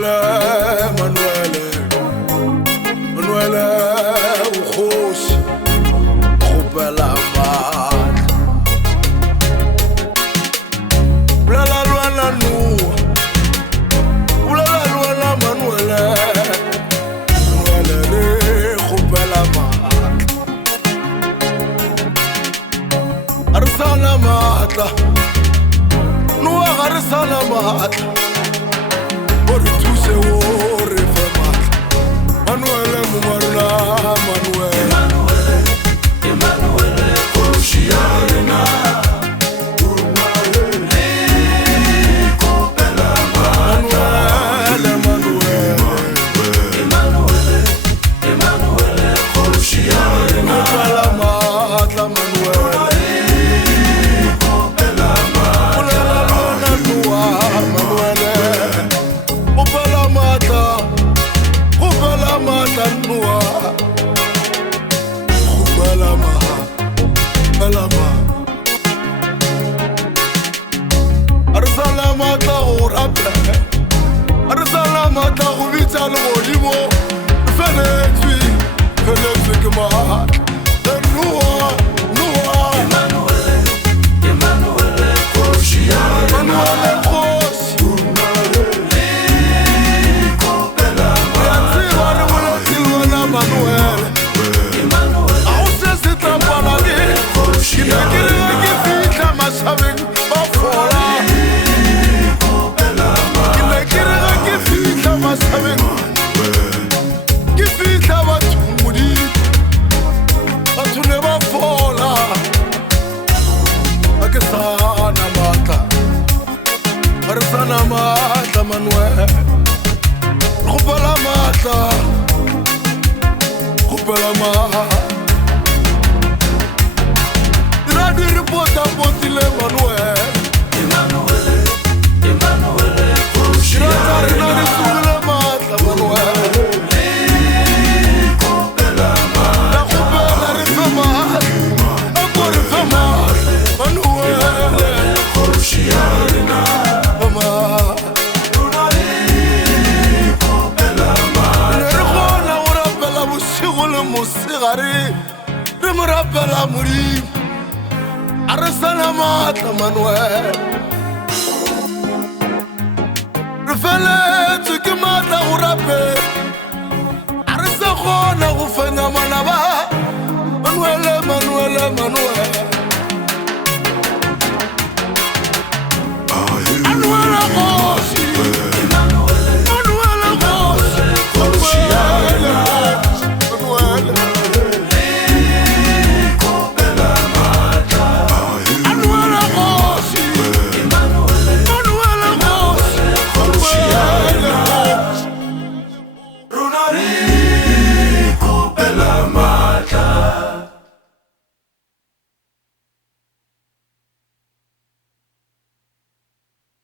Manuele ukhosi khupela amandla Ulela lwana nuwa Ulela lwana Manuele le khupela amandla Arsala matla Nuwa arsala matla Ori tuse ori fema Manuele mumarna Manuele Emanuele Koshiarena Emanuele Koshiarena Manuele, khupela matla, khupela matla. Ira di ripota potile Manuele, Emanuele Koshiarena. Ira di khupela matla Manuele, khupela matla. la khupela rifema, akori fema Manuele Koshiarena. Re mo rapela Modimo a re sana matla Manuele re feletswe